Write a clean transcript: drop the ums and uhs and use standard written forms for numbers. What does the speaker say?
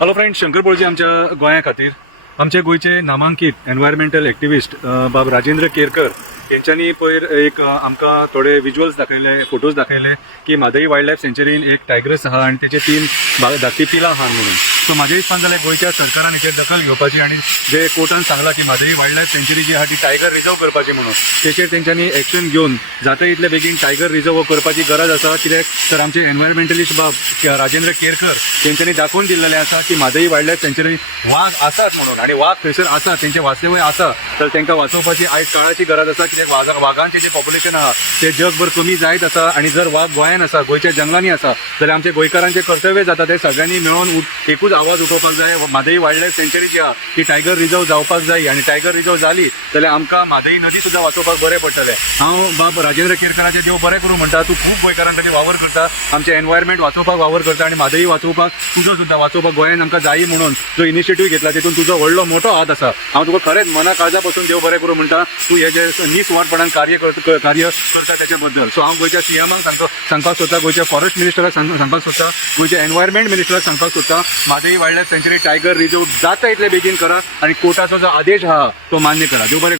Hello friends, Shankar पळजी आमच्या गोंया खातीर आमचे गोयचे नामांकीत एनवायरमेंटल एक्टिविस्ट बाब राजेंद्र केरकर यांच्यानी पयर एक आमकां थोडे विज्युअल्स दाखयले, फोटोज दाखयले की म्हादई वायल्ड लायफ सेंच्युरीन एक टायगर्स आहा आणि तेचे 3 धाकटी पिलां आहा म्हणून. सो म्हाजें दिसपान जाल्यार गोंयच्या सरकारान हेचेर दखल घेवपाची आणि जे कोर्टान सांगला की म्हादई वायल्ड लायफ सेंच्युरी जी आहा ती टायगर रिजर्व करपाची म्हणून, तेचेर तेंच्यांनी एक्शन घेवन जाता इतले बेगीन टायगर रिजर्व करपाची गरज आसा. कित्याक तर आमचे एनवायरमेंटलिस्ट बाब राजेंद्र केरकर तेंच्यांनी दाखोवन दिल्लेलें आसा की म्हादई वायल्ड लायफ सेंच्युरी वाघ आसात म्हणून, आणि वाघ थंयसर आसा, तेंचे वास्तव्य आसा, तर तांकां वाचोवपाची आयज काळाची गरज आसा. कित्याक वाघांचें जे पॉप्युलेशन आहा ते जगभर कमी जायत आसा, आणि जर वाघ गोंयान आसा, गोंयच्या जंगलांनी आसा, जाल्यार आमचे गोंयकारांचे कर्तव्य जाता ते सगळ्यांनी मेळून एकूच आवाज उठोवपाक जाय. म्हादई वायल्ड लायफ सेंच्युरी जी आहा ती टायगर रिजर्व जावपाक जाय, आणि टायगर रिजर्व जाली जाल्यार आमकां म्हादई नदी सुद्दां वाचोवपाक बरें पडटलें. हांव बाब राजेंद्र केरकराचे देव बरें करूं म्हणटा. तूं खूब गोंयकारांनी वावर करता, आमचे एनवायरमेंट वाचोवपाक वावर करता, आणि म्हादई वाचोवपाक तुजो सुद्दां वाचोवपाक गोंयान आमकां जाय म्हणून जो इनिशिएटीव घेतला तितून तुजो व्हडलो मोठो हात आसा. हांव तुका खरेंच मना काळजा पासून देव बरें करूं म्हणटा. तूं हे जे निस्वार्थपणान कार्य करता त्याच्या बद्दल. सो हांव गोंयच्या सीएमाक सांगपाक सोदता, गोंयच्या फॉरेस्ट मिनिस्टराक सांगपाक सोदता, गोंयच्या एनवायरमेंट मिनिस्टराक सांगपाक सोदता, Mhadei wildlife sanctuary tiger reserve जाता इतले बेगीन करा, आणि कोर्टाचो जो आदेश आहा तो मान्य करा. देव बरें